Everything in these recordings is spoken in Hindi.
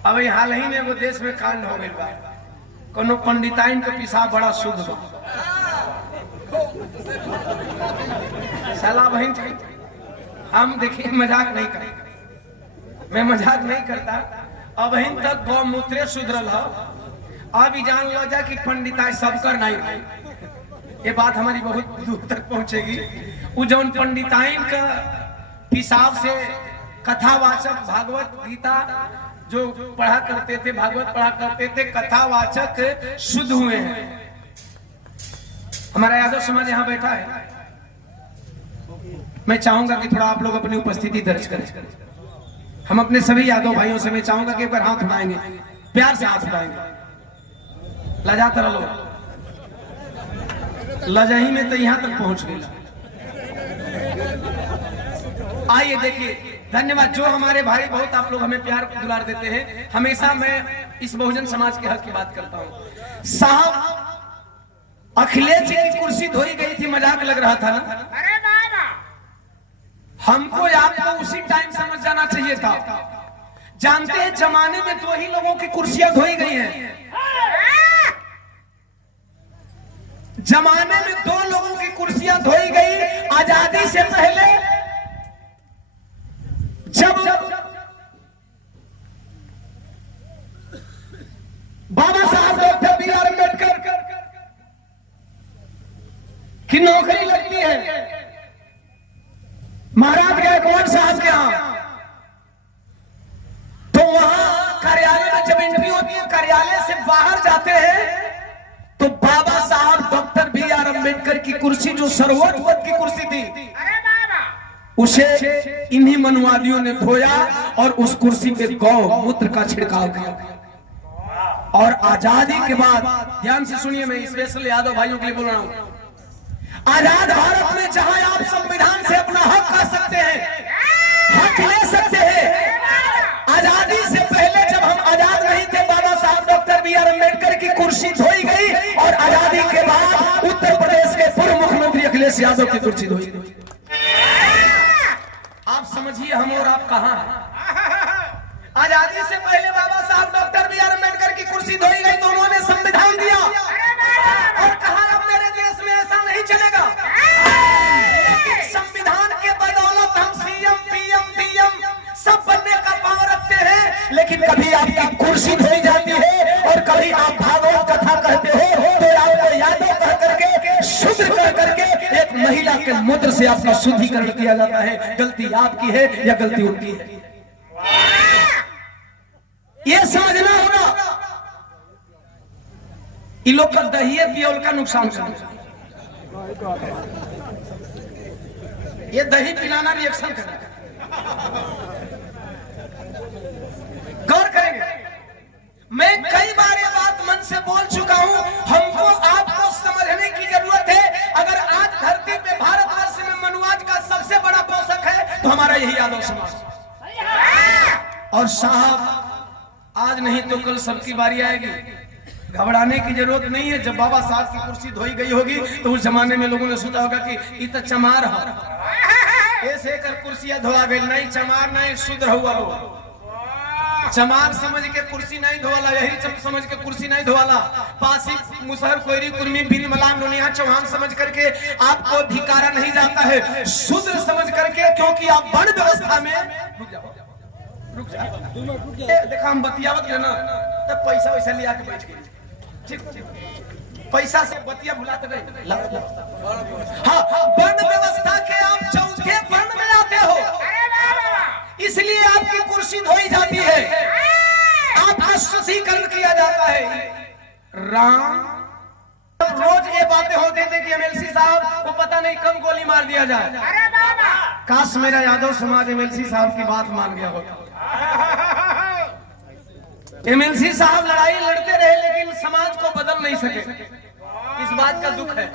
अब हाल ही में एगो देश में कांड हो गई बा, कोनो पंडिताइन के पिसाब बड़ा शुद्ध बा। साला बहन हम देखिए मजाक नहीं करते, मैं मजाक नहीं करता। अब तक गौमूत्र सुधरल हो, अब जान लो जा कि पंडिताई सब कर नहीं रही। ये बात हमारी बहुत दूर तक पहुंचेगी। वो जौन पंडिताइन का पिसाब से कथावाचक भागवत गीता जो पढ़ा करते थे, भागवत पढ़ा करते थे, कथावाचक शुद्ध हुए हैं। हमारा यादव समाज यहाँ बैठा है, मैं चाहूंगा कि थोड़ा आप लोग अपनी उपस्थिति दर्ज करें। हम अपने सभी यादव भाइयों से मैं चाहूंगा कि एक बार हाथ उठाएंगे, प्यार से हाथ उठाएंगे। लजाता रहो, लजाही में तो यहाँ तक पहुंच गई। आइए देखिए, धन्यवाद। जो हमारे भाई बहुत आप लोग हमें प्यार दुलार देते हैं, हमेशा मैं इस बहुजन समाज के हक की बात करता हूँ। साहब अखिलेश जी की कुर्सी धोई गई थी, मजाक लग रहा था ना? अरे बाबा, हमको आपको उसी टाइम समझ जाना चाहिए था। जानते हैं जमाने में दो ही लोगों की कुर्सियां धोई गई हैं। जमाने में दो लोगों की कुर्सियां धोई गई। आजादी से पहले जब बाबा साहब डॉक्टर बी आर अम्बेडकर की नौकरी लगती है महाराज गायकवाड़ साहब के यहाँ, तो वहां कार्यालय में जब एंट्री होती है, कार्यालय से बाहर जाते हैं तो बाबा साहब डॉक्टर बी आर अम्बेडकर की कुर्सी जो सर्वोच्च पद की कुर्सी थी, अरे बाबा, उसे इन्हीं मनुवादियों ने धोया और उस कुर्सी पे गौमूत्र का छिड़काव किया। और आजादी के बाद, ध्यान से सुनिए, मैं स्पेशल यादव भाइयों के लिए बोल रहा हूं, आजाद भारत में जहां आप संविधान से अपना हक खा सकते हैं, हक ले सकते हैं, आजादी से पहले जब हम आजाद नहीं थे, बाबा साहब डॉक्टर बी आर अम्बेडकर की कुर्सी धोई गई और आजादी के बाद उत्तर प्रदेश के पूर्व मुख्यमंत्री अखिलेश यादव की कुर्सी धोई गई। आप समझिए हम और आप कहां हैं। आजादी से पहले बाबा साहब डॉक्टर बी आर अम्बेडकर की कुर्सी धोई गई, तो उन्होंने संविधान दिया और कहा अब मेरे देश में ऐसा नहीं चलेगा। संविधान के बदौलत हम सीएम, पीएम, डीएम सब बनने का पावर रखते हैं, लेकिन कभी आपकी कुर्सी धोई जाती है और कभी आप भागवत कथा कहते हो तो आपको यादव कह करके, शुद्ध कह करके एक महिला के मूत्र से आपका शुद्धिकरण किया जाता है। गलती आपकी है या गलती उनकी है, ये समझना होगा। इन लोग का दहिए पियोल का नुकसान करेगा, ये दही पिलाना रिएक्शन करेगा। गौर करेंगे, मैं कई बार ये बात मन से बोल चुका हूं, हमको आपको समझने की जरूरत है। अगर आज धरती पे भारतवर्ष में मनुवाद का सबसे बड़ा पोषक है तो हमारा यही यादव समाज। और साहब आज नहीं तो कल सबकी बारी आएगी, घबराने की जरूरत नहीं है। जब बाबा साहब की कुर्सी धोई गई होगी तो उस जमाने में लोगों ने सोचा होगा कि ये तो चमार है, ऐसे कर कुर्सियां धोआ गई। नहीं, चमार नहीं, शुद्ध हुआ वो। चमार समझ के कुर्सी नहीं धोवाला, यही समझ के कुर्सी नहीं धोवाला। पासी, मुसहर, कोयरी, कुर्मी, भील, मलान, नोनिया, चौहान समझ करके आपको धिकारा नहीं जाता है, शुद्र समझ करके, क्योंकि आप वर्ण व्यवस्था में रुक जा। देखा हम बतियावत है ना, तब पैसा वैसा लिया के बैठ गए। ठीक, पैसा से बतिया भुलाते गए। हाँ, वर्ण व्यवस्था के आप चौथे वर्ण में आते हो, इसलिए आपकी कुर्सी धोई जाती है, आपका शुद्धिकरण किया जाता है। राम रोज ये बातें होती थी कि एमएलसी साहब को पता नहीं कब गोली मार दिया जाए। काश मेरा यादव समाज एमएलसी साहब की बात मान गया होगा। एमएलसी साहब लड़ाई लड़ते रहे लेकिन समाज को बदल नहीं सके, इस बात का दुख है।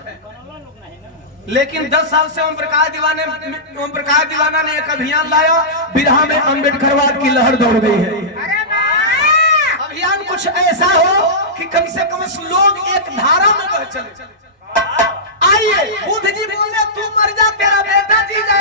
लेकिन 10 साल से ओम प्रकाश दीवाना ने एक अभियान लाया, बिरहा में अम्बेडकरवाद की लहर दौड़ गई है। अभियान कुछ ऐसा हो कि कम से कम लोग एक धारा में बह चले। आइए, बुद्ध जी बोले तू मर जा, तेरा बेटा जी जाए।